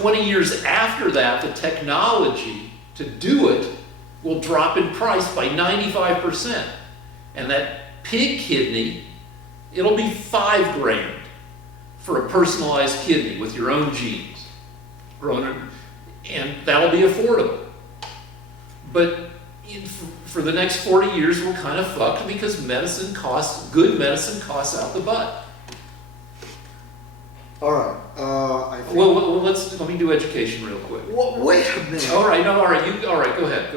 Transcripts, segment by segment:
20 years after that, the technology to do it will drop in price by 95%. And that pig kidney, it'll be $5,000 for a personalized kidney with your own genes. And that'll be affordable. But for the next 40 years, we're kind of fucked because good medicine costs out the butt. All right. I think. Well, let me do education real quick. Wait a minute. All right. Go ahead.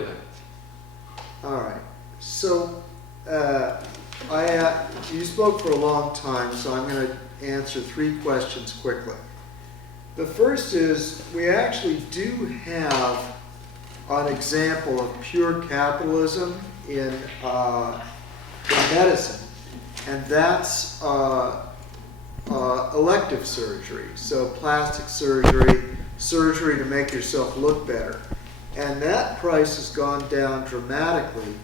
All right. So, you spoke for a long time, so I'm going to answer 3 questions quickly. The first is, we actually do have an example of pure capitalism in medicine, and that's elective surgery. So plastic surgery to make yourself look better. And that price has gone down dramatically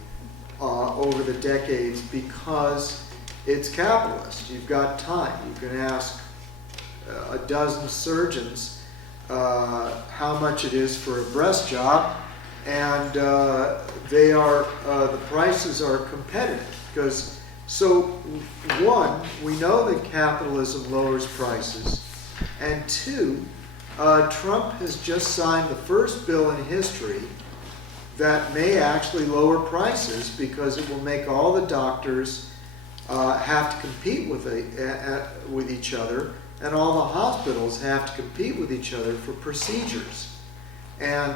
over the decades because it's capitalist. You've got time. You can ask a dozen surgeons how much it is for a breast job, and the prices are competitive. So one, we know that capitalism lowers prices, and 2, Trump has just signed the first bill in history that may actually lower prices because it will make all the doctors have to compete with each other, and all the hospitals have to compete with each other for procedures. And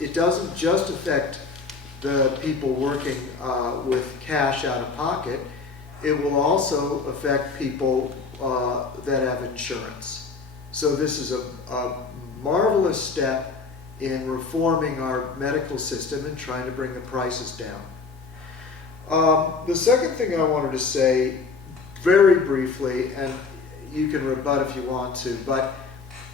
it doesn't just affect the people working with cash out of pocket. It will also affect people that have insurance. So this is a marvelous step in reforming our medical system and trying to bring the prices down. The second thing I wanted to say, very briefly, and you can rebut if you want to, but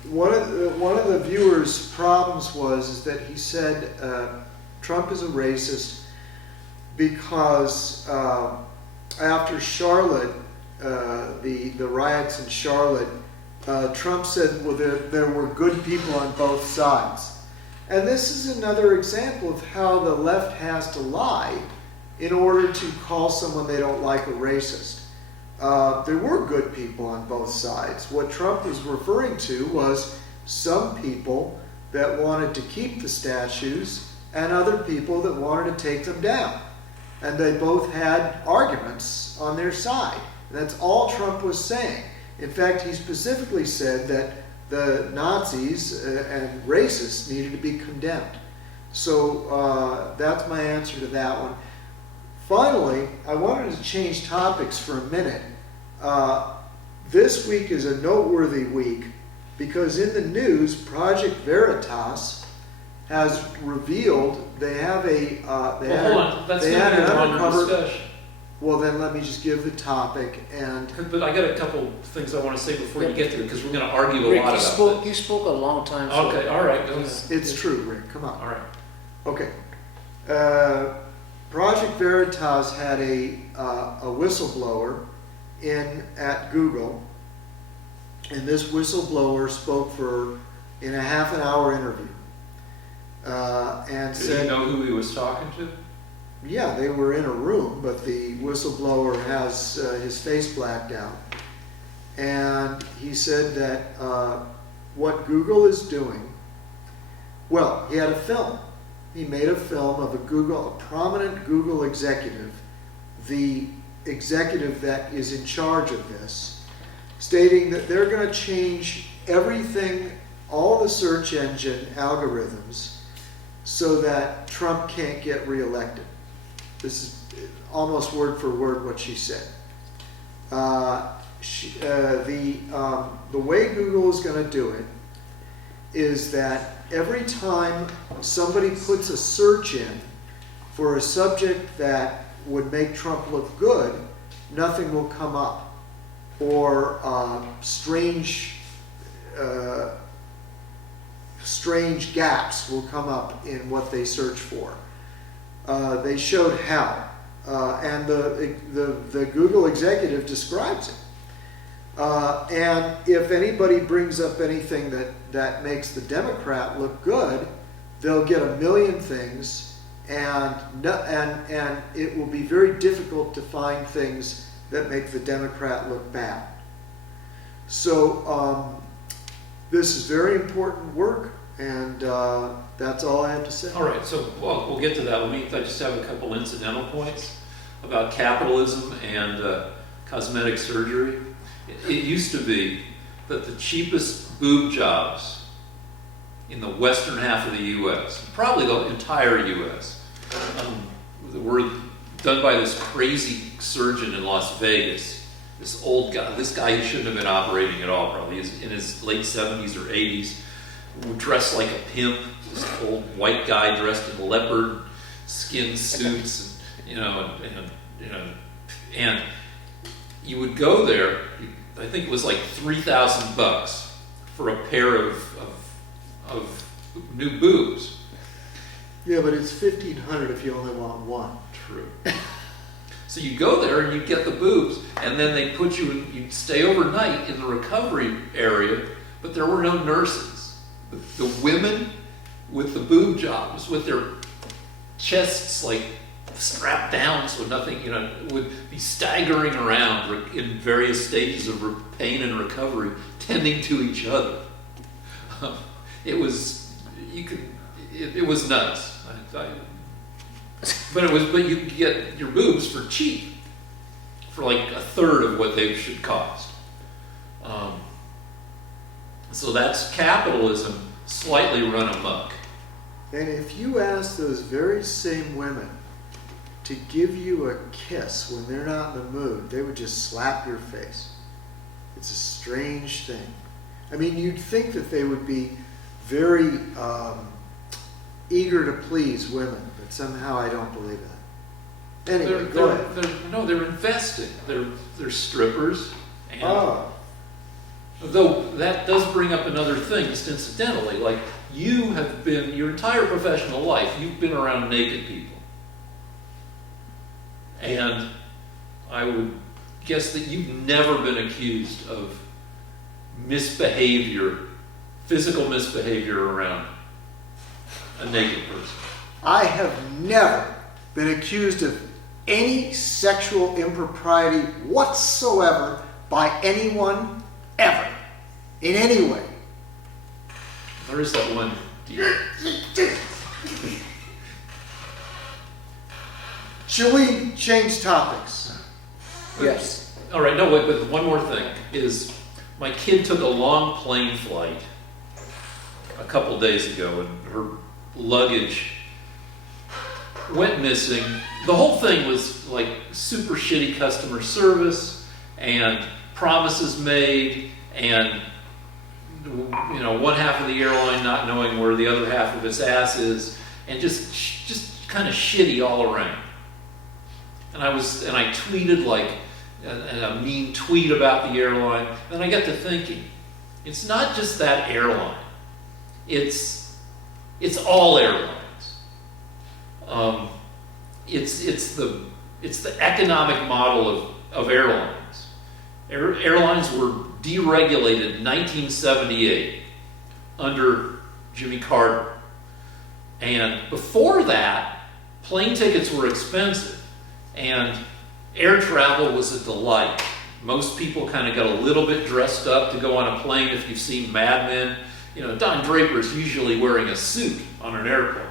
one of the viewers' problems is that he said Trump is a racist because after Charlotte, the riots in Charlotte, Trump said, well, there were good people on both sides. And this is another example of how the left has to lie in order to call someone they don't like a racist. There were good people on both sides. What Trump was referring to was some people that wanted to keep the statues and other people that wanted to take them down. And they both had arguments on their side. And that's all Trump was saying. In fact, he specifically said that the Nazis and racists needed to be condemned. So that's my answer to that one. Finally, I wanted to change topics for a minute. This week is a noteworthy week because in the news, Project Veritas has revealed they have a hold on. That's going to be a longer discussion. Well, then let me just give the topic and. But I got a couple things I want to say before you get there because we're going to argue a Rick, lot about this. You spoke a long time. Okay, all right. It's true, Rick. Come on. All right. Okay. Project Veritas had a whistleblower at Google, and this whistleblower spoke in a half-an-hour interview, and Did said, you know who he was talking to? Yeah, they were in a room, but the whistleblower has his face blacked out, and he said that what Google is doing. Well, he had a film. He made a film of a prominent Google executive, the executive that is in charge of this, stating that they're going to change everything, all the search engine algorithms, so that Trump can't get reelected. This is almost word for word what she said. The way Google is going to do it is that every time somebody puts a search in for a subject that would make Trump look good, nothing will come up. Or strange gaps will come up in what they search for. They showed how, and the Google executive describes it. And if anybody brings up anything that makes the Democrat look good, they'll get a million things, and it will be very difficult to find things that make the Democrat look bad. So this is very important work, and that's all I have to say. All right, so we'll get to that. I just have a couple incidental points about capitalism and cosmetic surgery. It used to be that the cheapest boob jobs in the western half of the U.S., probably the entire U.S., were done by this crazy surgeon in Las Vegas. This old guy, this guy who shouldn't have been operating at all, probably in his late 70s or 80s, dressed like a pimp, this old white guy dressed in leopard skin suits, and you would go there. I think it was like $3,000 for a pair of new boobs. Yeah, but it's $1,500 if you only want one. True. So you go there and you get the boobs, and then they put you in, you'd stay overnight in the recovery area, but there were no nurses. The women with the boob jobs, with their chests like strapped down so nothing, would be staggering around in various stages of pain and recovery, tending to each other. It was nuts. But you could get your boobs for cheap, for like a third of what they should cost. So that's capitalism slightly run amok. And if you ask those very same women to give you a kiss when they're not in the mood, they would just slap your face. It's a strange thing. I mean, you'd think that they would be very eager to please women, but somehow I don't believe that. Anyway, go ahead. They're investing. They're strippers. And Oh. though that does bring up another thing, just incidentally, like you have been, your entire professional life, you've been around naked people. And I would guess that you've never been accused of misbehavior, physical misbehavior around a naked person. I have never been accused of any sexual impropriety whatsoever by anyone ever, in any way. There is that one deal. Shall we change topics? Yes. All right, no, wait, but one more thing is my kid took a long plane flight a couple days ago, and her luggage went missing. The whole thing was like super shitty customer service and promises made, and one half of the airline not knowing where the other half of its ass is, and just kind of shitty all around. And I tweeted like a mean tweet about the airline. Then I got to thinking, it's not just that airline. It's all airlines. It's the economic model of airlines. Airlines were deregulated in 1978 under Jimmy Carter. And before that, plane tickets were expensive. And air travel was a delight. Most people kind of got a little bit dressed up to go on a plane. If you've seen Mad Men, Don Draper's usually wearing a suit on an airplane.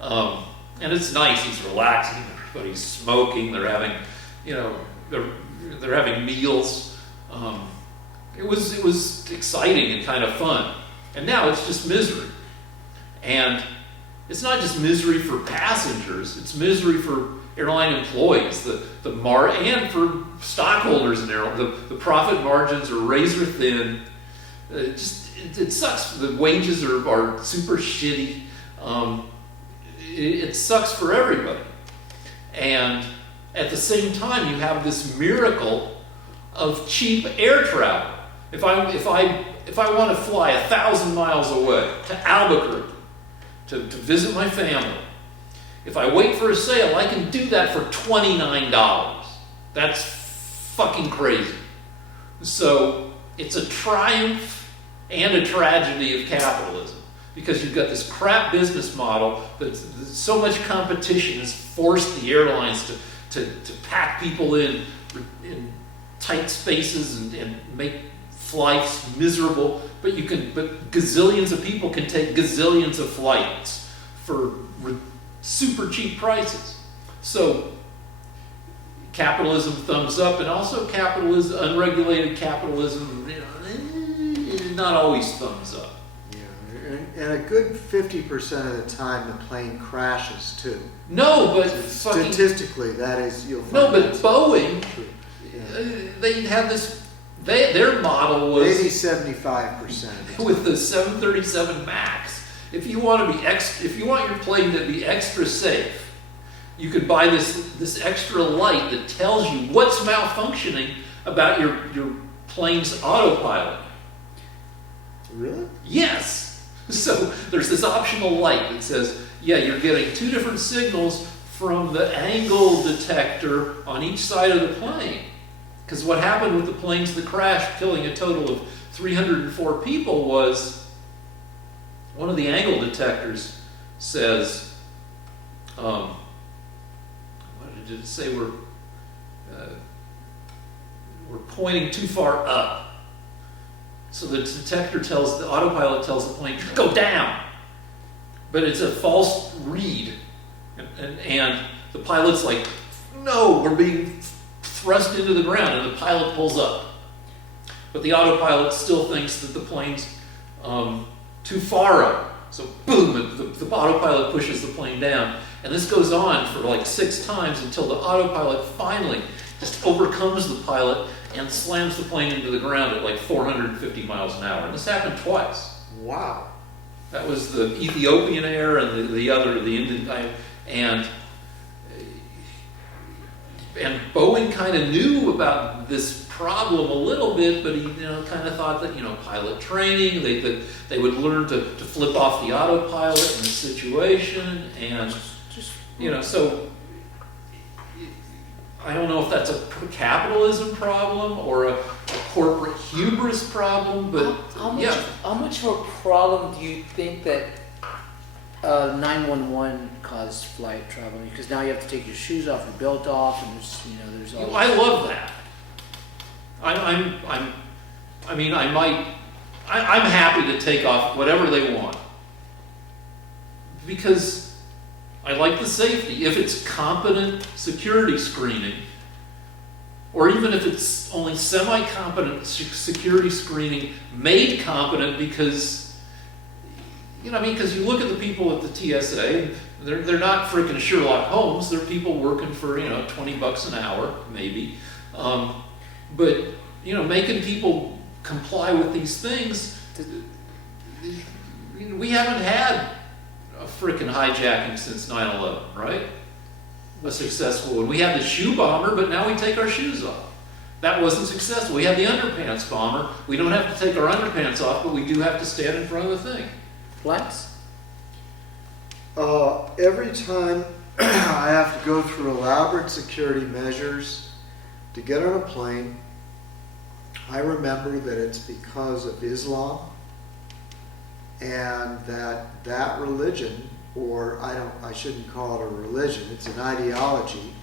And it's nice, he's relaxing, everybody's smoking, they're having, they're having meals. It was exciting and kind of fun. And now it's just misery. And it's not just misery for passengers, it's misery for airline employees, and for stockholders in airline. The profit margins are razor thin. It sucks. The wages are super shitty. It sucks for everybody. And at the same time, you have this miracle of cheap air travel. If I want to fly 1,000 miles away to Albuquerque to visit my family, if I wait for a sale, I can do that for $29. That's fucking crazy. So it's a triumph and a tragedy of capitalism, because you've got this crap business model, but so much competition has forced the airlines to pack people in tight spaces and make flights miserable. But gazillions of people can take gazillions of flights for super cheap prices. So capitalism thumbs up, and also capitalism, unregulated capitalism, not always thumbs up. Yeah, and a good 50% of the time the plane crashes too. No, but statistically, that is, you'll find. No, but Boeing, yeah. They had this. Their model was maybe 75% with the 737 Max. If you want your plane to be extra safe, you could buy this extra light that tells you what's malfunctioning about your plane's autopilot. Really? Yes. So there's this optional light that says, yeah, you're getting two different signals from the angle detector on each side of the plane. Because what happened with the planes that crashed, killing a total of 304 people, was one of the angle detectors says, what did it say? We're pointing too far up. So the autopilot tells the plane, go down. But it's a false read. And the pilot's like, no, we're being thrust into the ground, and the pilot pulls up. But the autopilot still thinks that the plane's too far up. So boom, the autopilot pushes the plane down. And this goes on for like 6 times until the autopilot finally just overcomes the pilot and slams the plane into the ground at like 450 miles an hour. And this happened twice. Wow. That was the Ethiopian Air and the Indian, and Boeing kind of knew about this problem a little bit, but he kind of thought that pilot training, they would learn to flip off the autopilot in the situation, and so I don't know if that's a capitalism problem or a corporate hubris problem, but how much of a problem do you think that 911 caused flight travel? Because now you have to take your shoes off, your belt off, and there's all. I love that. I'm happy to take off whatever they want, because I like the safety. If it's competent security screening, or even if it's only semi-competent security screening made competent, because because you look at the people at the TSA, they're not freaking Sherlock Holmes. They're people working for $20 an hour maybe, but making people comply with these things. We haven't had a freaking hijacking since 9/11, right? A successful one. We had the shoe bomber, but now we take our shoes off. That wasn't successful. We had the underpants bomber. We don't have to take our underpants off, but we do have to stand in front of the thing. Flex? Every time I have to go through elaborate security measures to get on a plane, I remember that it's because of Islam, and that religion, or I shouldn't call it a religion, it's an ideology,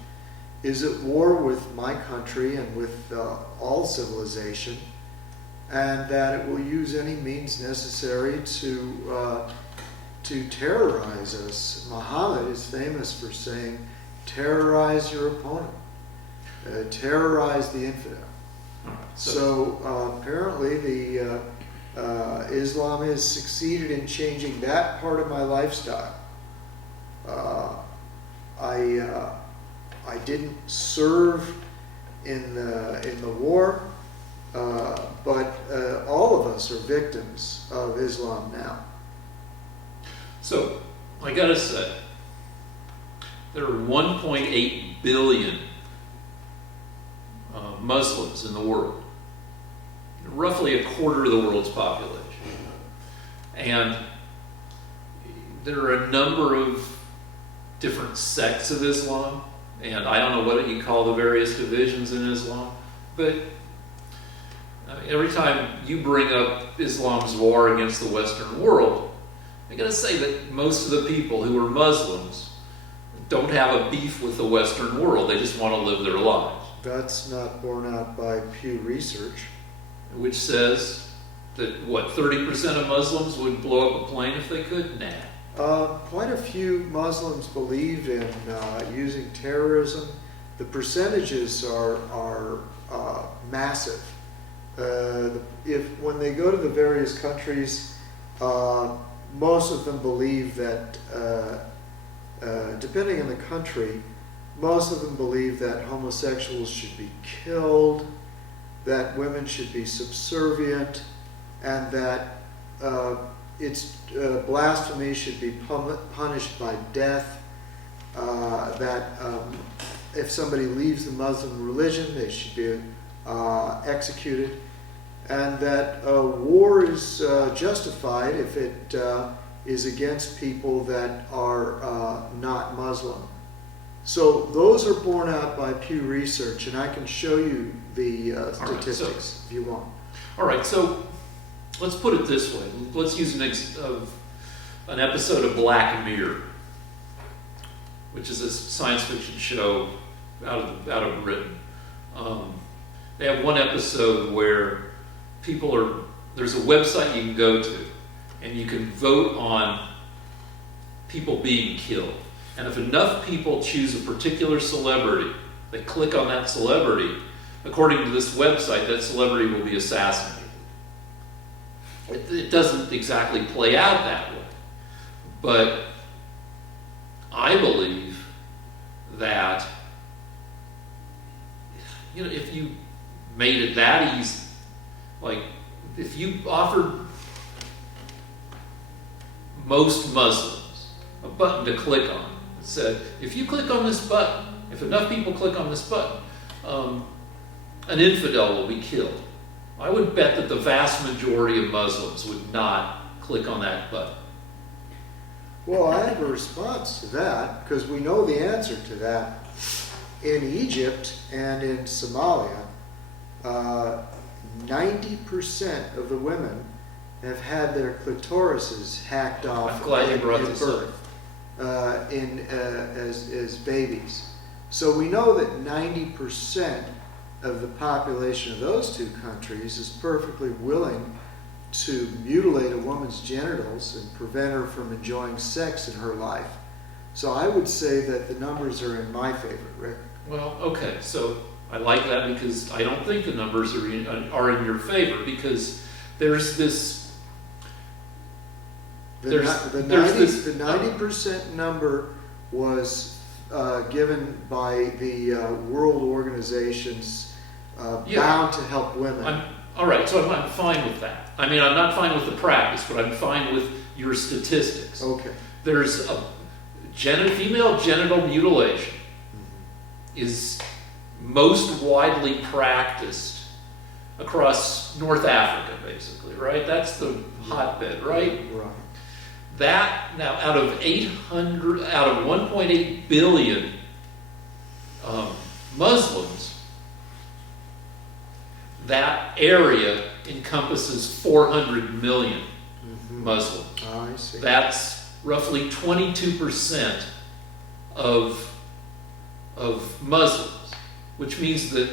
is at war with my country and with all civilization, and that it will use any means necessary to terrorize us. Muhammad is famous for saying, terrorize your opponent, terrorize the infidel. So apparently Islam has succeeded in changing that part of my lifestyle. I didn't serve in the war, but all of us are victims of Islam now. So I gotta say, there are 1.8 billion Muslims in the world, roughly a quarter of the world's population, and there are a number of different sects of Islam, and I don't know what you call the various divisions in Islam, but I mean, every time you bring up Islam's war against the Western world, I gotta say that most of the people who are Muslims don't have a beef with the Western world. They just want to live their lives. That's not borne out by Pew Research. Which says that, what, 30% of Muslims would blow up a plane if they could? Nah. Quite a few Muslims believe in using terrorism. The percentages are massive. When they go to the various countries, most of them believe that, depending on the country, most of them believe that homosexuals should be killed, that women should be subservient, and that blasphemy should be punished by death, that if somebody leaves the Muslim religion, they should be executed, and that war is justified if it is against people that are not Muslim. So those are borne out by Pew Research, and I can show you the statistics if you want. All right, so let's put it this way. Let's use an episode of Black Mirror, which is a science fiction show out of Britain. They have one episode where there's a website you can go to, and you can vote on people being killed. And if enough people choose a particular celebrity, they click on that celebrity, according to this website, that celebrity will be assassinated. It doesn't exactly play out that way. But I believe that, if you made it that easy, like if you offered most Muslims a button to click on, it said, if you click on this button, if enough people click on this button, an infidel will be killed. I would bet that the vast majority of Muslims would not click on that button. Well, I have a response to that, because we know the answer to that. In Egypt and in Somalia, 90% of the women have had their clitorises hacked off. I'm glad you brought this up. As babies. So we know that 90% of the population of those two countries is perfectly willing to mutilate a woman's genitals and prevent her from enjoying sex in her life. So I would say that the numbers are in my favor, Rick. Well, okay, so I like that, because I don't think the numbers are in your favor, because there's this. The 90% number was given by the World Organizations bound to help women. All right, so I'm fine with that. I mean, I'm not fine with the practice, but I'm fine with your statistics. Okay. There's a female genital mutilation is most widely practiced across North Africa, basically, right? That's the hotbed, right? Right. That, now, out of 1.8 billion Muslims, that area encompasses 400 million Muslims. Oh, I see. That's roughly 22% of Muslims, which means that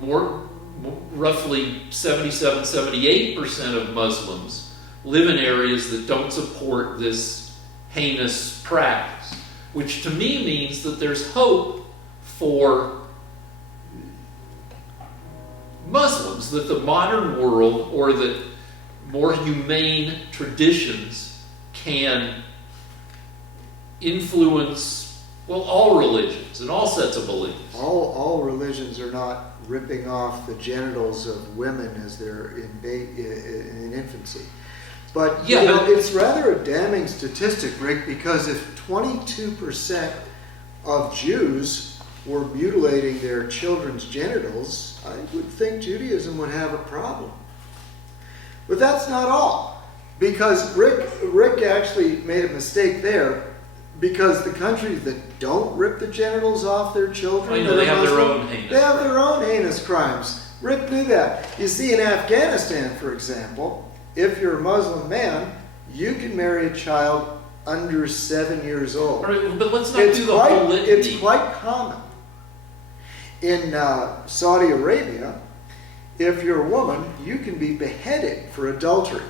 roughly 78% of Muslims live in areas that don't support this heinous practice, which to me means that there's hope for Muslims, that the modern world or that more humane traditions can influence, well, all religions and all sets of beliefs. All religions are not ripping off the genitals of women as they're in infancy. But yeah, it's rather a damning statistic, Rick, because if 22% of Jews were mutilating their children's genitals, I would think Judaism would have a problem. But that's not all, because Rick actually made a mistake there, because the countries that don't rip the genitals off their children, they have their own heinous they have their own heinous crimes. Rick knew that. You see, in Afghanistan, for example, if you're a Muslim man, you can marry a child under 7 years old. All right, but let's not do the whole litany. It's quite common. In Saudi Arabia, if you're a woman, you can be beheaded for adultery.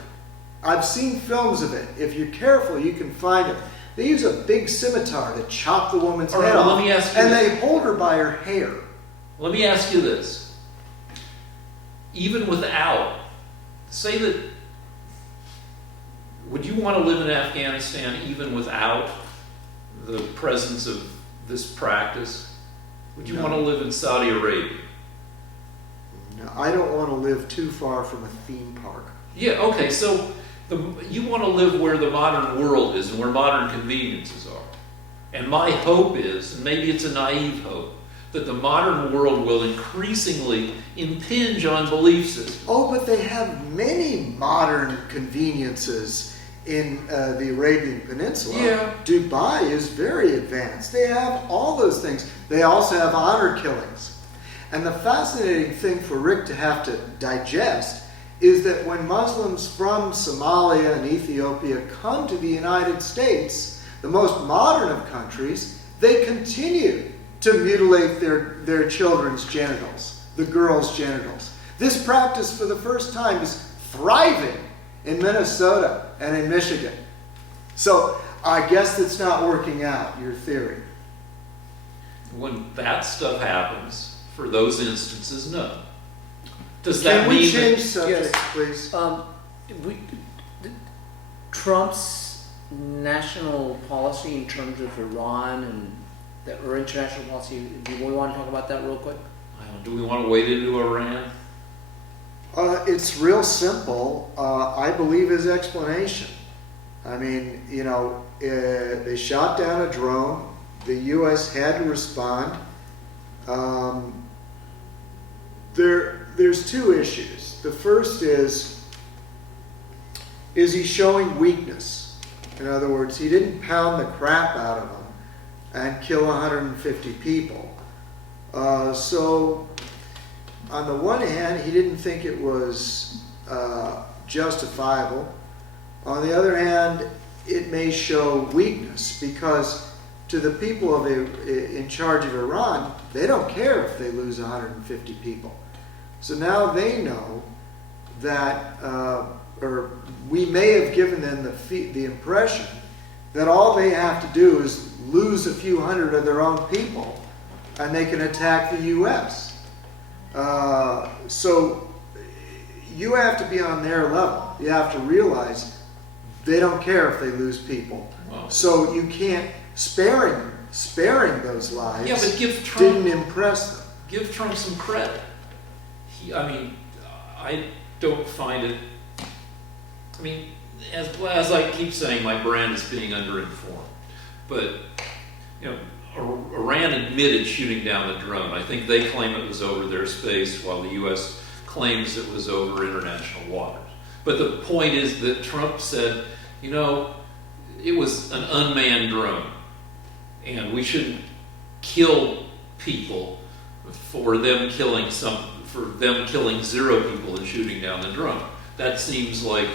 I've seen films of it. If you're careful, you can find it. They use a big scimitar to chop the woman's All right, head well, off, let me ask you and this. they hold her by her hair. Let me ask you this. Even without, say that, would you want to live in Afghanistan even without the presence of this practice? Would you No. want to live in Saudi Arabia? No, I don't want to live too far from a theme park. Yeah, okay, so you want to live where the modern world is and where modern conveniences are. And my hope is, and maybe it's a naive hope, that the modern world will increasingly impinge on belief systems. Oh, but they have many modern conveniences in the Arabian Peninsula. Yeah. Dubai is very advanced. They have all those things. They also have honor killings. And the fascinating thing for Rick to have to digest is that when Muslims from Somalia and Ethiopia come to the United States, the most modern of countries, they continue to mutilate their children's genitals, the girls' genitals. This practice for the first time is thriving in Minnesota and in Michigan. So I guess it's not working out, your theory. When that stuff happens, for those instances, no. Does that Can we mean change that, subjects, Yes. please? We, Trump's national policy in terms of Iran and or international policy, do we want to talk about that real quick? do we want to wade into Iran? It's real simple. I believe his explanation. I mean, you know, they shot down a drone. The U.S. had to respond. There's two issues. The first is he showing weakness? In other words, he didn't pound the crap out of them and kill 150 people. So, on the one hand, he didn't think it was justifiable. On the other hand, it may show weakness because to the people in charge of Iran, they don't care if they lose 150 people. So now they know that, or we may have given them the impression that all they have to do is lose a few hundred of their own people and they can attack the U.S. So you have to be on their level. You have to realize they don't care if they lose people. Wow. So you can't, sparing those lives, Yeah, but give Trump, didn't impress them. give Trump some credit. I don't find it. I mean, as I keep saying, my brand is being underinformed. But you know, Iran admitted shooting down the drone. I think they claim it was over their space, while the U.S. claims it was over international waters. But the point is that Trump said, you know, it was an unmanned drone, and we shouldn't kill people for them killing 0 people and shooting down the drone. That seems like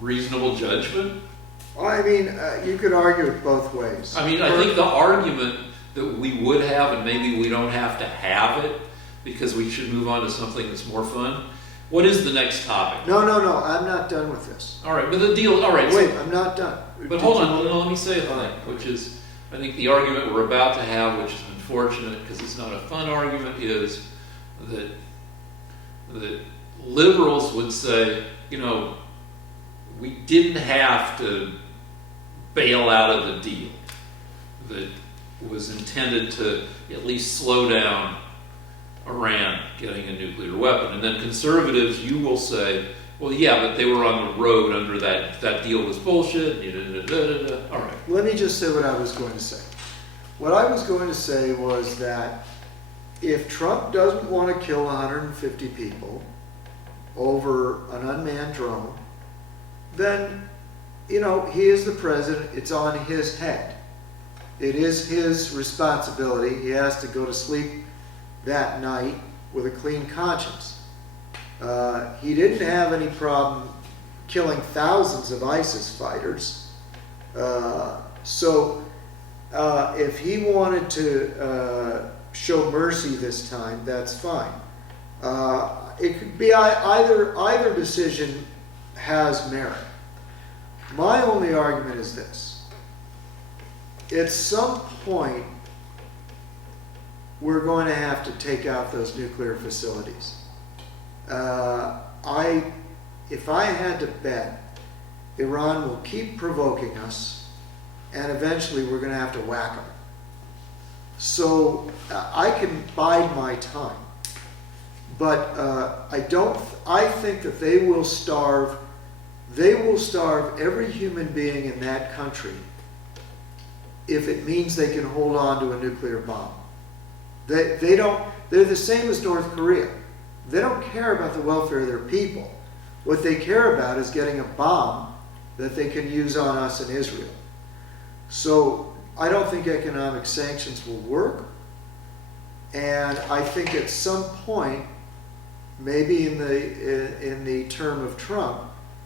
reasonable judgment. I mean, you could argue it both ways. I mean, I think the argument that we would have, and maybe we don't have to have it because we should move on to something that's more fun. What is the next topic? No, I'm not done with this. All right, but the deal. All right, Wait, I'm not done. but hold on. Let me say a thing, which is, I think the argument we're about to have, which is unfortunate because it's not a fun argument, is that liberals would say, you know, we didn't have to bail out of the deal that was intended to at least slow down Iran getting a nuclear weapon. And then conservatives, you will say, well, yeah, but they were on the road under that deal was bullshit. All right. Let me just say what I was going to say. What I was going to say was that if Trump doesn't want to kill 150 people over an unmanned drone, then, you know, he is the president. It's on his head. It is his responsibility. He has to go to sleep that night with a clean conscience. He didn't have any problem killing thousands of ISIS fighters. So if he wanted to show mercy this time, that's fine. It could be either decision has merit. My only argument is this. At some point, we're going to have to take out those nuclear facilities. If I had to bet, Iran will keep provoking us, and eventually we're going to have to whack them. So I can bide my time, but I think that they will starve every human being in that country if it means they can hold on to a nuclear bomb. They're the same as North Korea. They don't care about the welfare of their people. What they care about is getting a bomb that they can use on us in Israel. So I don't think economic sanctions will work. And I think at some point, maybe in the term of Trump,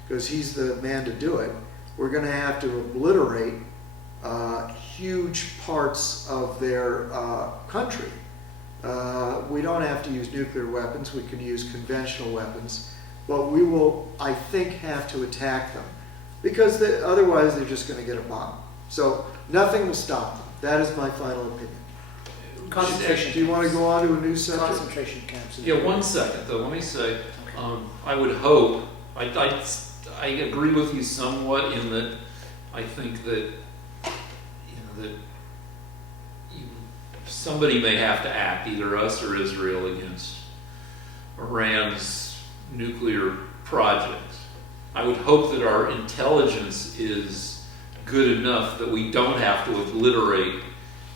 because he's the man to do it, we're going to have to obliterate huge parts of their country. We don't have to use nuclear weapons. We can use conventional weapons. But we will, I think, have to attack them. Because otherwise they're just going to get a bomb. So nothing will stop them. That is my final opinion. Concentration. Do you want to go on to a new subject? Concentration camps. Yeah, 1 second though. Let me say, I would hope, I agree with you somewhat in that I think that, somebody may have to act, either us or Israel, against Iran's nuclear projects. I would hope that our intelligence is good enough that we don't have to obliterate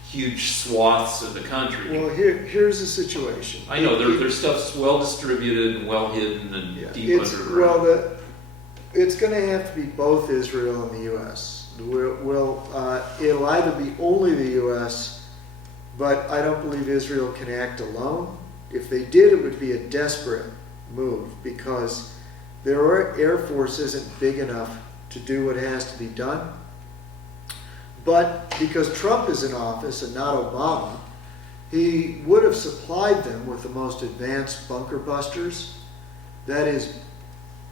huge swaths of the country. Well, here's the situation. I know their stuff's well distributed and well hidden and deep underground. Well, it's going to have to be both Israel and the U.S. It'll either be only the U.S., but I don't believe Israel can act alone. If they did, it would be a desperate move because their air force isn't big enough to do what has to be done. But because Trump is in office and not Obama, he would have supplied them with the most advanced bunker busters. That is,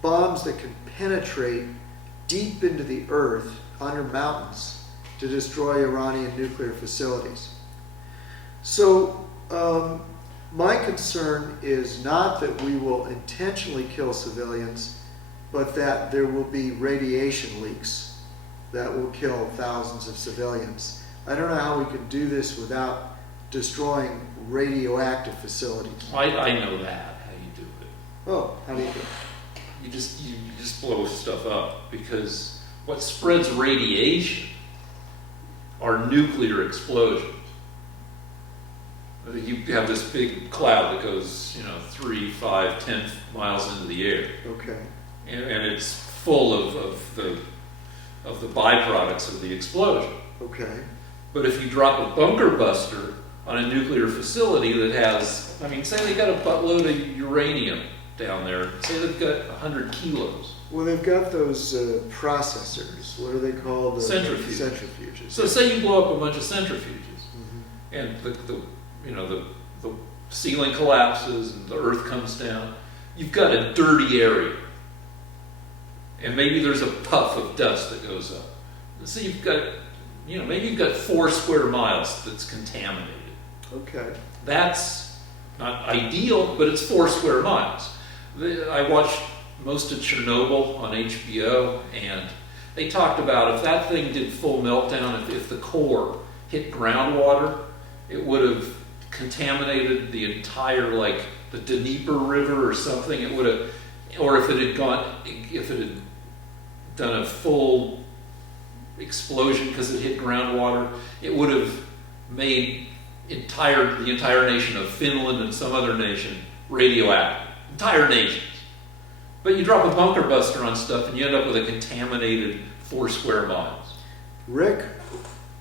bombs that can penetrate deep into the earth under mountains to destroy Iranian nuclear facilities. So my concern is not that we will intentionally kill civilians, but that there will be radiation leaks that will kill thousands of civilians. I don't know how we could do this without destroying radioactive facilities. I know that, how you do it. Oh, how do you do it? You just blow stuff up, because what spreads radiation are nuclear explosions. You have this big cloud that goes, 3, 5, 10 miles into the air. Okay. And it's full of the byproducts of the explosion. Okay. But if you drop a bunker buster on a nuclear facility that has, say they got a buttload of uranium down there, say they've got 100 kilos. Well, they've got those processors. What are they called? Centrifuges. So say you blow up a bunch of centrifuges, and the ceiling collapses and the earth comes down. You've got a dirty area. And maybe there's a puff of dust that goes up. So you've got, maybe you've got 4 square miles that's contaminated. Okay. That's not ideal, but it's 4 square miles. I watched most of Chernobyl on HBO, and they talked about if that thing did full meltdown, if the core hit groundwater, it would have contaminated the entire, the Dnieper River or something. It would have, or if it had done a full explosion because it hit groundwater, it would have made the entire nation of Finland and some other nation radioactive. Entire nations. But you drop a bunker buster on stuff and you end up with a contaminated 4 square miles. Rick,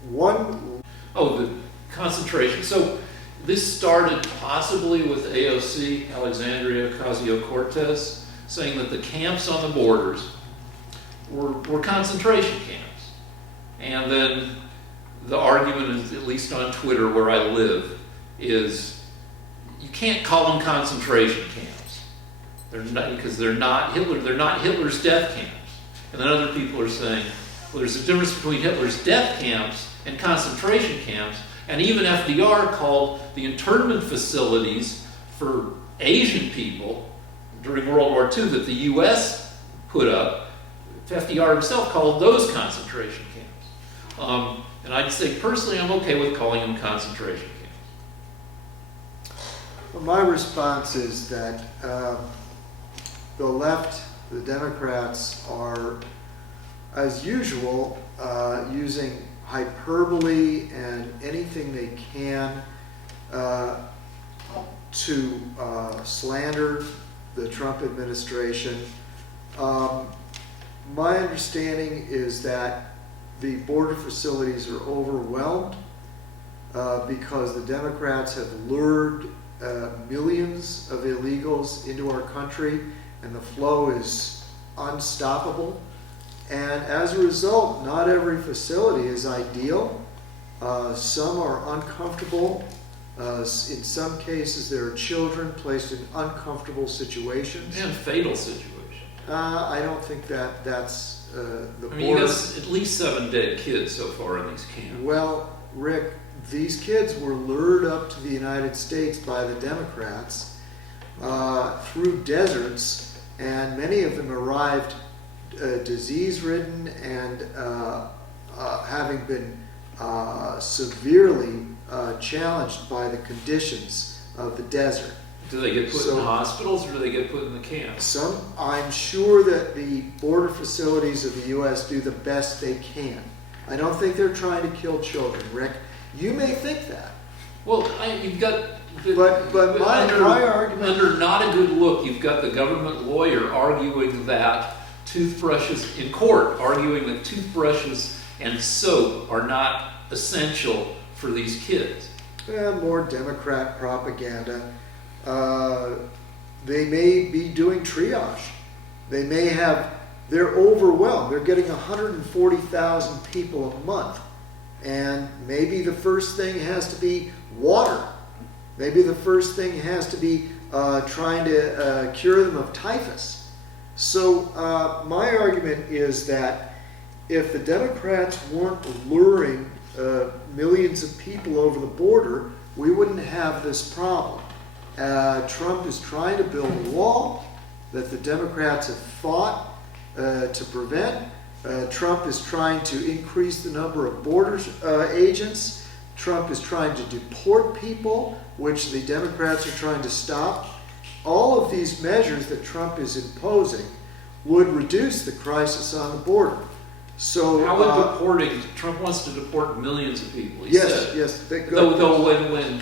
the concentration. So this started possibly with AOC, Alexandria Ocasio-Cortez, saying that the camps on the borders were concentration camps. And then the argument is, at least on Twitter where I live, is you can't call them concentration camps. They're not, because they're not Hitler's death camps. And then other people are saying, well, there's a difference between Hitler's death camps and concentration camps. And even FDR called the internment facilities for Asian people during World War II that the U.S. put up, FDR himself called those concentration camps. And I'd say personally I'm okay with calling them concentration camps. Well, my response is that the left, the Democrats, are, as usual, using hyperbole and anything they can to slander the Trump administration. My understanding is that the border facilities are overwhelmed because the Democrats have lured millions of illegals into our country, and the flow is unstoppable. And as a result, not every facility is ideal. Some are uncomfortable. In some cases, there are children placed in uncomfortable situations. And fatal situations. I don't think that's the border. You got at least 7 dead kids so far in these camps. Well, Rick, these kids were lured up to the United States by the Democrats through deserts, and many of them arrived disease-ridden and having been severely challenged by the conditions of the desert. Do they get put in hospitals or do they get put in the camps? I'm sure that the border facilities of the U.S. do the best they can. I don't think they're trying to kill children, Rick. You may think that. Well, you've got... But my argument... Under not a good look, you've got the government lawyer arguing that toothbrushes, in court, arguing that toothbrushes and soap are not essential for these kids. More Democrat propaganda. They may be doing triage. They're overwhelmed. They're getting 140,000 people a month. And maybe the first thing has to be water. Maybe the first thing has to be trying to cure them of typhus. So my argument is that if the Democrats weren't luring millions of people over the border, we wouldn't have this problem. Trump is trying to build a wall that the Democrats have fought to prevent. Trump is trying to increase the number of border agents. Trump is trying to deport people, which the Democrats are trying to stop. All of these measures that Trump is imposing would reduce the crisis on the border. So, how would deporting? Trump wants to deport millions of people. He said. Yes. Though when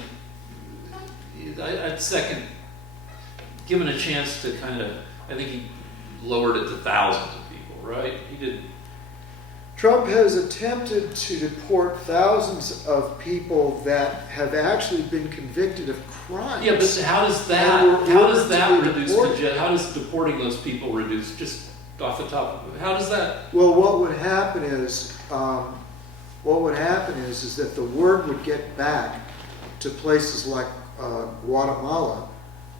I'd second, given a chance to kind of, I think he lowered it to thousands of people, right? He did. Trump has attempted to deport thousands of people that have actually been convicted of crimes. Yeah, but how does that reduce how does deporting those people reduce, just off the top of it? How does that? Well, what would happen is that the word would get back to places like Guatemala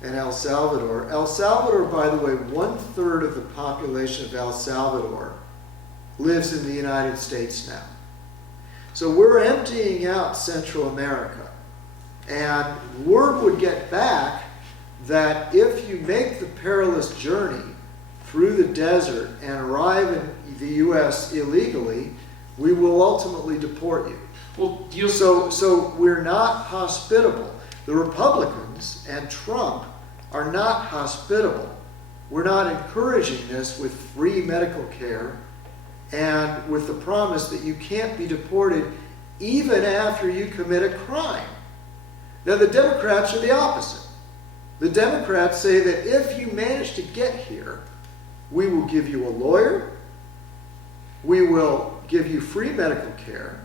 and El Salvador. El Salvador, by the way, 1/3 of the population of El Salvador lives in the United States now. So we're emptying out Central America. And word would get back that if you make the perilous journey through the desert and arrive in the U.S. illegally, we will ultimately deport you. Well, So we're not hospitable. The Republicans and Trump are not hospitable. We're not encouraging this with free medical care and with the promise that you can't be deported even after you commit a crime. Now, the Democrats are the opposite. The Democrats say that if you manage to get here, we will give you a lawyer, we will give you free medical care,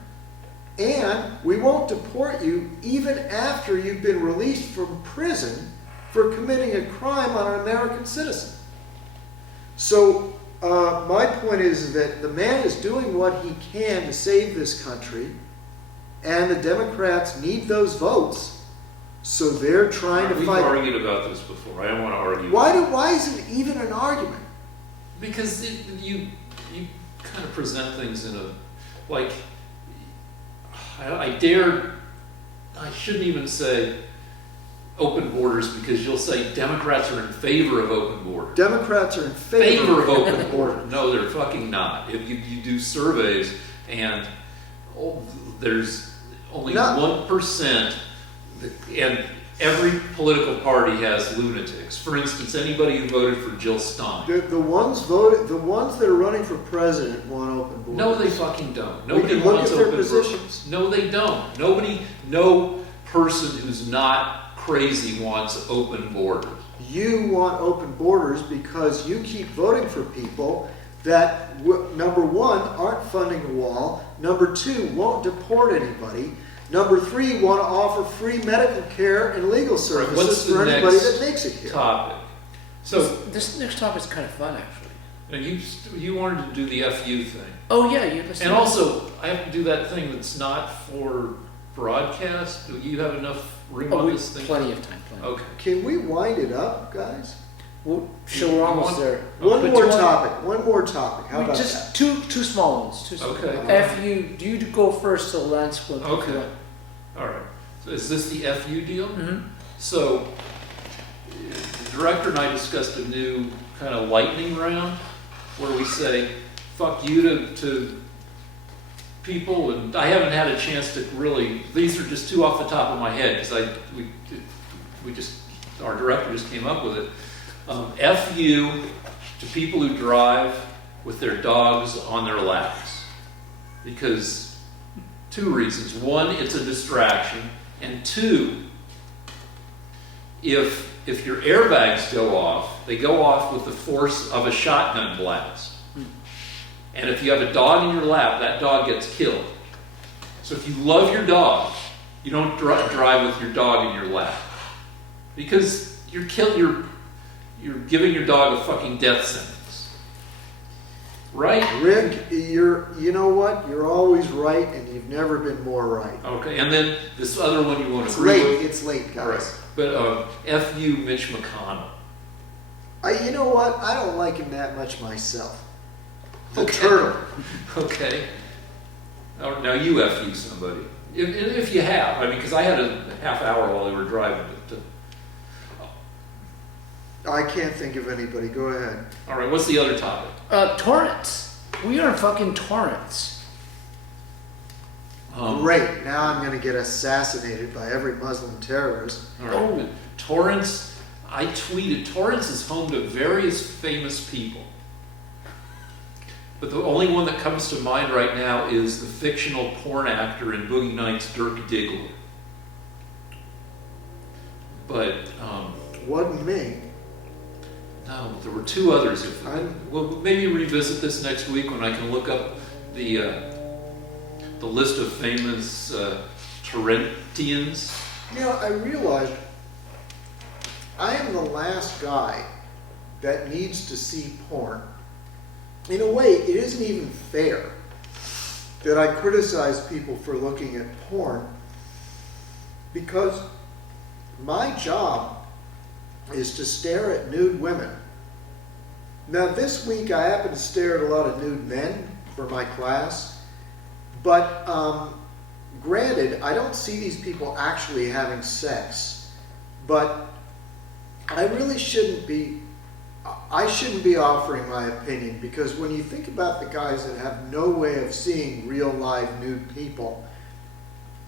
And we won't deport you even after you've been released from prison for committing a crime on an American citizen. So my point is that the man is doing what he can to save this country, and the Democrats need those votes, so they're trying to We've fight. argued about this before. I don't want to argue. Why is it even an argument? Because you kind of present things in a, like, I shouldn't even say open borders, because you'll say Democrats are in favor of open borders. Democrats are in favor of open borders. No, they're fucking not. If you do surveys and there's only 1%, and every political party has lunatics. For instance, anybody who voted for Jill Stein. The ones that are running for president want open borders. No, they fucking don't. Nobody look wants at their open positions. borders. No, they don't. No person who's not crazy wants open borders. You want open borders because you keep voting for people that, number one, aren't funding the wall, number two, won't deport anybody, number three, want to offer free medical care and legal services for anybody that makes it here. Topic. So this next topic is kind of fun, actually. now you wanted to do the FU thing. Oh yeah, you. And also, I have to do that thing that's not for broadcast. Do you have enough room on this thing? Plenty of time. Plenty. Okay. Can we wind it up, guys? We're almost there. One But more do you want- topic. One more topic. How about just that? two small ones. Two small Okay. ones. FU, do you go first, so Lance will. Okay. All right. So is this the FU deal? Mm-hmm. So the director and I discussed a new kind of lightning round where we say, fuck you to people, and I haven't had a chance to really, these are just two off the top of my head because our director just came up with it. FU to people who drive with their dogs on their laps. Because two reasons. One, it's a distraction. And two, if your airbags go off, they go off with the force of a shotgun blast. And if you have a dog in your lap, that dog gets killed. So if you love your dog, you don't drive with your dog in your lap. Because you're giving your dog a fucking death sentence. Right? Rick, you know what? You're always right, and you've never been more right. Okay, and then this other one you won't It's agree late. with. It's late, guys. Right. But F.U. Mitch McConnell. You know what? I don't like him that much myself. The Okay. turtle. Okay. Now you F.U. somebody. If you have. I mean, because I had a half hour while they were driving. I can't think of anybody. Go ahead. All right, what's the other topic? Torrents. We are fucking torrents. Great. Now I'm going to get assassinated by every Muslim terrorist. All right. But Torrance, I tweeted, Torrance is home to various famous people. But the only one that comes to mind right now is the fictional porn actor in Boogie Nights, Dirk Diggler. But, Wasn't me. no, there were two others. We'll maybe revisit this next week when I can look up the list of famous Torrentians. You know, I realized I am the last guy that needs to see porn. In a way, it isn't even fair that I criticize people for looking at porn, because my job is to stare at nude women. Now, this week I happened to stare at a lot of nude men for my class, but granted, I don't see these people actually having sex, but I really shouldn't be offering my opinion, because when you think about the guys that have no way of seeing real live nude people,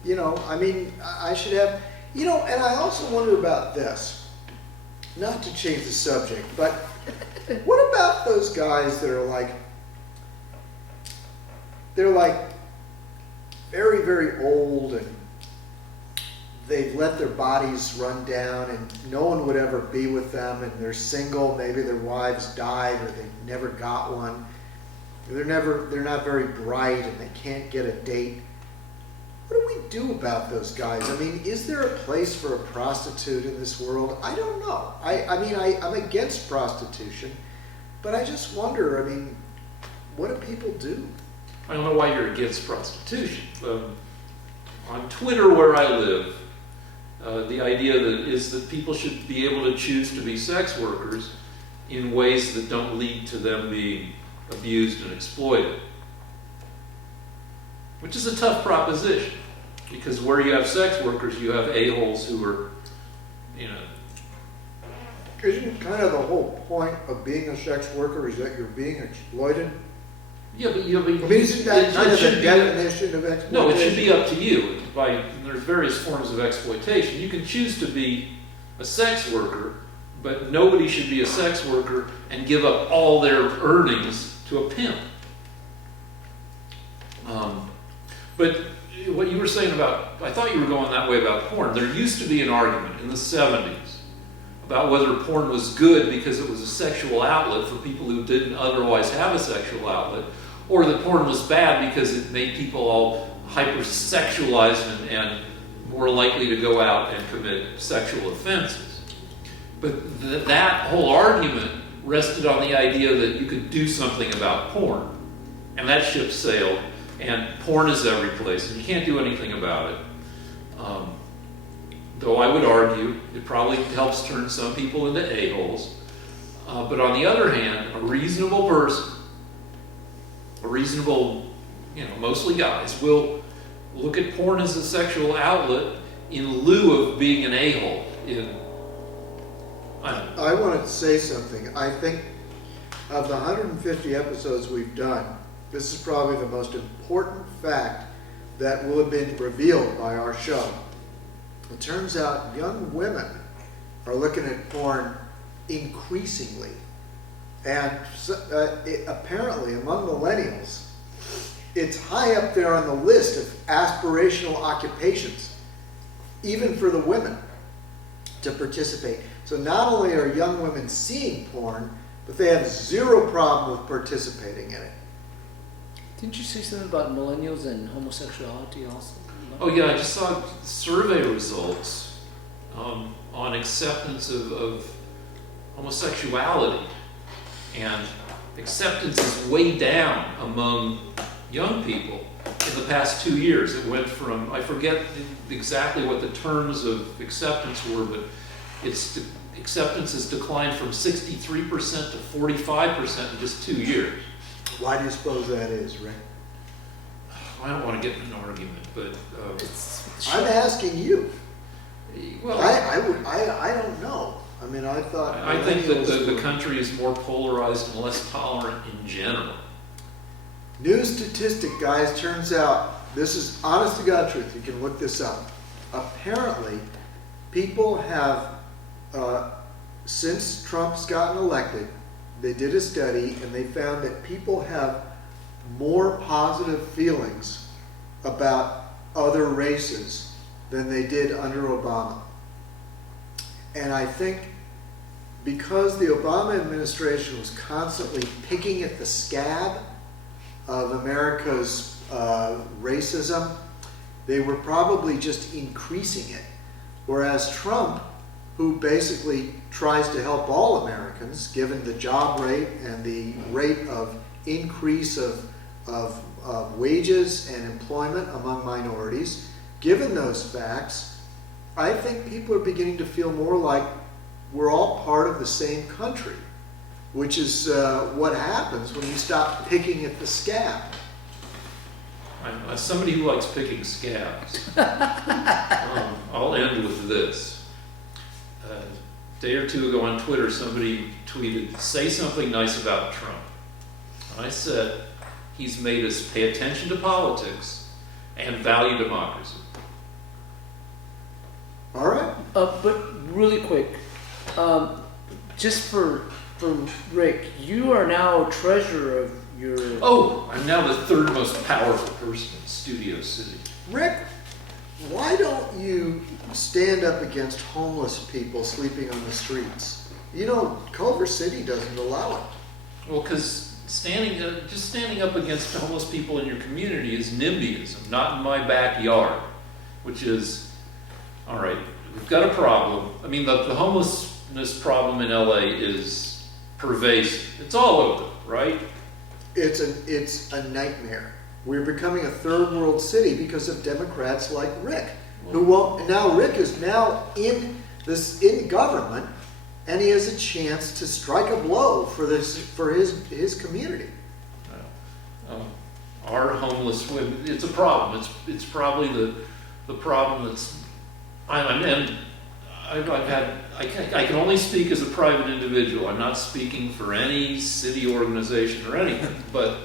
you know, I mean, I should have, you know, and I also wonder about this, not to change the subject, but what about those guys that are like, they're like very, very old, and they've let their bodies run down, and no one would ever be with them, and they're single, maybe their wives died, or they never got one, they're not very bright, and they can't get a date. what do we do about those guys? I mean, is there a place for a prostitute in this world? I don't know. I'm against prostitution, but I just wonder, I mean, what do people do? I don't know why you're against prostitution. On Twitter, where I live, the idea is that people should be able to choose to be sex workers in ways that don't lead to them being abused and exploited. Which is a tough proposition, because where you have sex workers, you have a-holes who are, Isn't kind of the whole point of being a sex worker is that you're being exploited? Yeah, but Isn't that kind of the definition of exploitation? No, it should be up to you. There's various forms of exploitation. You can choose to be a sex worker, but nobody should be a sex worker and give up all their earnings to a pimp. But what you were saying about, I thought you were going that way about porn. There used to be an argument in the 70s about whether porn was good because it was a sexual outlet for people who didn't otherwise have a sexual outlet, or that porn was bad because it made people all hypersexualized and more likely to go out and commit sexual offenses. But that whole argument rested on the idea that you could do something about porn. And that ship sailed, and porn is every place, and you can't do anything about it. Though I would argue it probably helps turn some people into a-holes. But on the other hand, a reasonable person, mostly guys, will look at porn as a sexual outlet in lieu of being an a-hole. I wanted to say something. I think of the 150 episodes we've done, this is probably the most important fact that will have been revealed by our show. It turns out young women are looking at porn increasingly. And apparently among millennials, it's high up there on the list of aspirational occupations, even for the women, to participate. So not only are young women seeing porn, but they have zero problem with participating in it. Didn't you say something about millennials and homosexuality also? Oh yeah, I just saw survey results on acceptance of homosexuality, and acceptance is way down among young people in the past 2 years. It went from, I forget exactly what the terms of acceptance were, but acceptance has declined from 63% to 45% in just 2 years. Why do you suppose that is, Rick? I don't want to get in an argument, but I'm asking you. well, I don't know. I mean, I thought... I think that the country is more polarized and less tolerant in general. New statistic, guys, turns out, this is honest to God truth, you can look this up. Apparently, people have, since Trump's gotten elected, they did a study and they found that people have more positive feelings about other races than they did under Obama. And I think because the Obama administration was constantly picking at the scab of America's racism, they were probably just increasing it. Whereas Trump, who basically tries to help all Americans, given the job rate and the rate of increase of wages and employment among minorities, given those facts, I think people are beginning to feel more like we're all part of the same country, which is what happens when you stop picking at the scab. As somebody who likes picking scabs, I'll end with this. A day or two ago on Twitter, somebody tweeted, "Say something nice about Trump." And I said, he's made us pay attention to politics and value democracy. All right. But really quick, just for Rick, you are now treasurer of your... Oh, I'm now the third most powerful person in Studio City. Rick, why don't you stand up against homeless people sleeping on the streets? You know, Culver City doesn't allow it. Well, because just standing up against homeless people in your community is NIMBYism, not in my backyard, which is, all right, we've got a problem. I mean, the homelessness problem in LA is pervasive. It's all over, right? It's a nightmare. We're becoming a third world city because of Democrats like Rick, who won't. Now Rick is now in government, and he has a chance to strike a blow for his community. Our homeless women, it's a problem. It's probably the problem that's. I can only speak as a private individual. I'm not speaking for any city organization or anything, but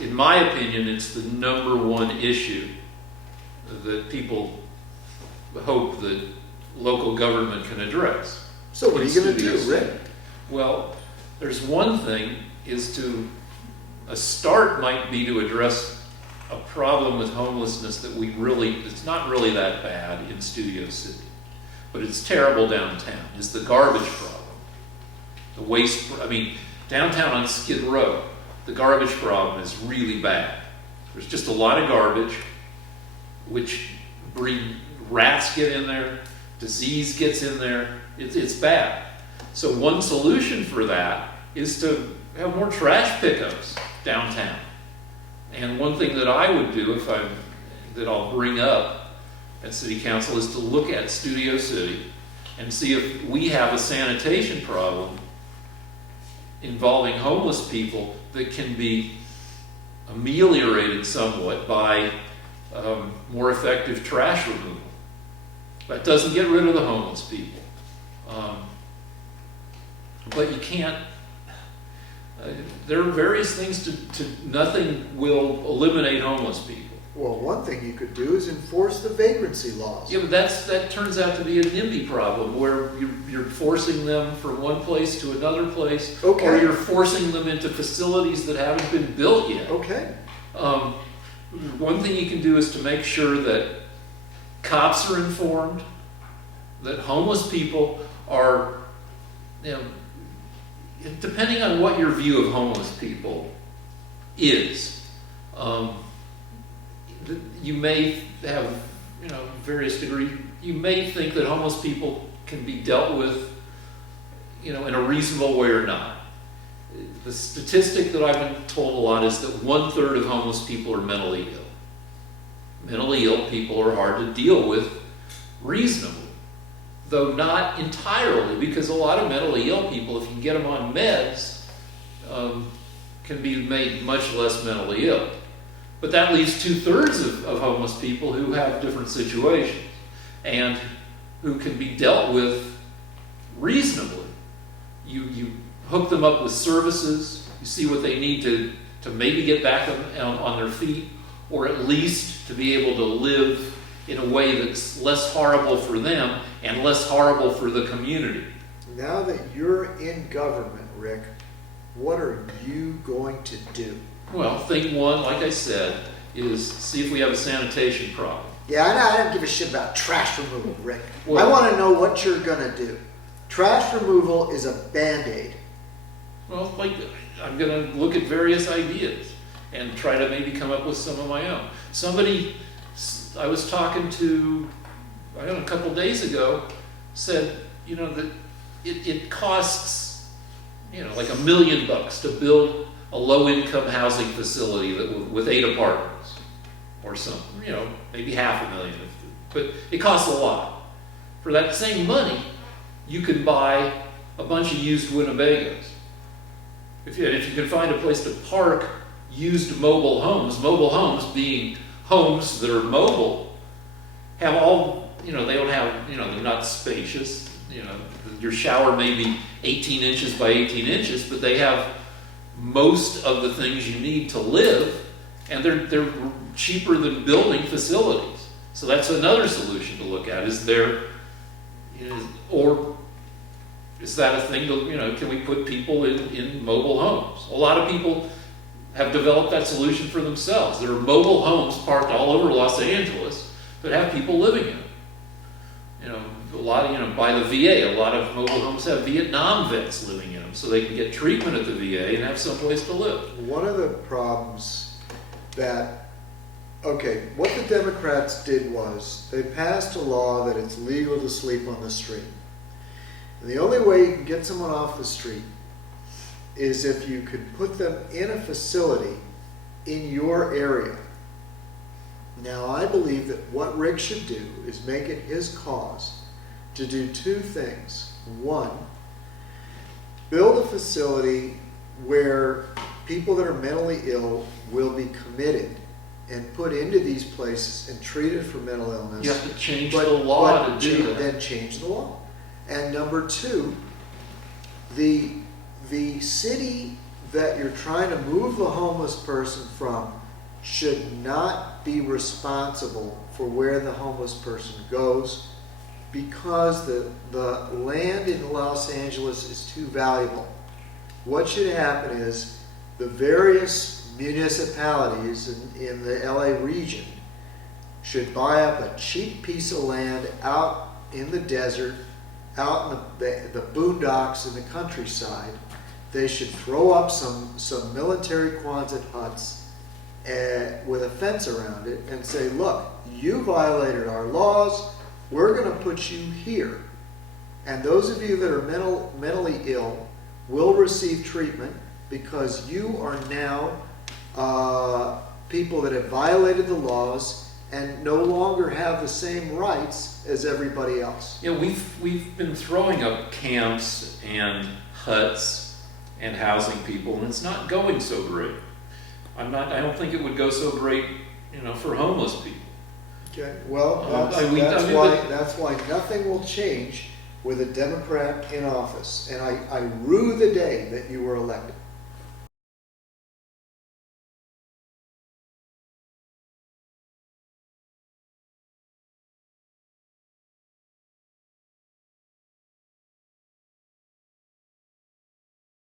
in my opinion, it's the number one issue that people hope that local government can address. So what are you going to do, Rick? Well, there's one thing a start might be to address a problem with homelessness that it's not really that bad in Studio City, but it's terrible downtown, is the garbage problem. The waste, downtown on Skid Row, the garbage problem is really bad. There's just a lot of garbage, which rats get in there, disease gets in there, it's bad. So one solution for that is to have more trash pickups downtown. And one thing that I would do that I'll bring up at City Council is to look at Studio City and see if we have a sanitation problem involving homeless people that can be ameliorated somewhat by more effective trash removal. That doesn't get rid of the homeless people. But you can't. There are various things nothing will eliminate homeless people. Well, one thing you could do is enforce the vagrancy laws. Yeah, but that turns out to be a NIMBY problem, where you're forcing them from one place to another place, okay, or you're forcing them into facilities that haven't been built yet. Okay. One thing you can do is to make sure that cops are informed, that homeless people are, depending on what your view of homeless people is, you may have, various degrees. You may think that homeless people can be dealt with, in a reasonable way or not. The statistic that I've been told a lot is that 1/3 of homeless people are mentally ill. Mentally ill people are hard to deal with reasonably, though not entirely, because a lot of mentally ill people, if you can get them on meds, can be made much less mentally ill. But that leaves 2/3 of homeless people who have different situations and who can be dealt with reasonably. You hook them up with services, you see what they need to maybe get back on their feet, or at least to be able to live in a way that's less horrible for them and less horrible for the community. Now that you're in government, Rick, what are you going to do? Well, thing one, like I said, is see if we have a sanitation problem. Yeah, I don't give a shit about trash removal, Rick. Well, I want to know what you're going to do. Trash removal is a Band-Aid. Well, I'm going to look at various ideas and try to maybe come up with some of my own. Somebody I was talking to, a couple days ago, said, that it costs, like $1 million to build a low-income housing facility with 8 apartments or something, maybe $500,000. But it costs a lot. For that same money, you can buy a bunch of used Winnebagos. If you can find a place to park used mobile homes being homes that are mobile, have all, they don't have, they're not spacious. Your shower may be 18 inches by 18 inches, but they have most of the things you need to live, and they're cheaper than building facilities. So that's another solution to look at. Is that a thing to, can we put people in mobile homes? A lot of people have developed that solution for themselves. There are mobile homes parked all over Los Angeles that have people living in them. A lot of, by the VA, a lot of mobile homes have Vietnam vets living in them, so they can get treatment at the VA and have someplace to live. One of the problems what the Democrats did was they passed a law that it's legal to sleep on the street. And the only way you can get someone off the street is if you could put them in a facility in your area. Now, I believe that what Rick should do is make it his cause to do two things. One, build a facility where people that are mentally ill will be committed and put into these places and treated for mental illness. You have to change the law to do that. Then change the law. And number two, the city that you're trying to move the homeless person from should not be responsible for where the homeless person goes, because the land in Los Angeles is too valuable. What should happen is the various municipalities in the LA region should buy up a cheap piece of land out in the desert, out in the boondocks in the countryside. They should throw up some military Quonset huts with a fence around it and say, look, you violated our laws, we're going to put you here. And those of you that are mentally ill will receive treatment because you are now people that have violated the laws and no longer have the same rights as everybody else. We've been throwing up camps and huts and housing people, and it's not going so great. I don't think it would go so great, for homeless people. Okay. Well, that's why nothing will change with a Democrat in office, and I rue the day that you were elected.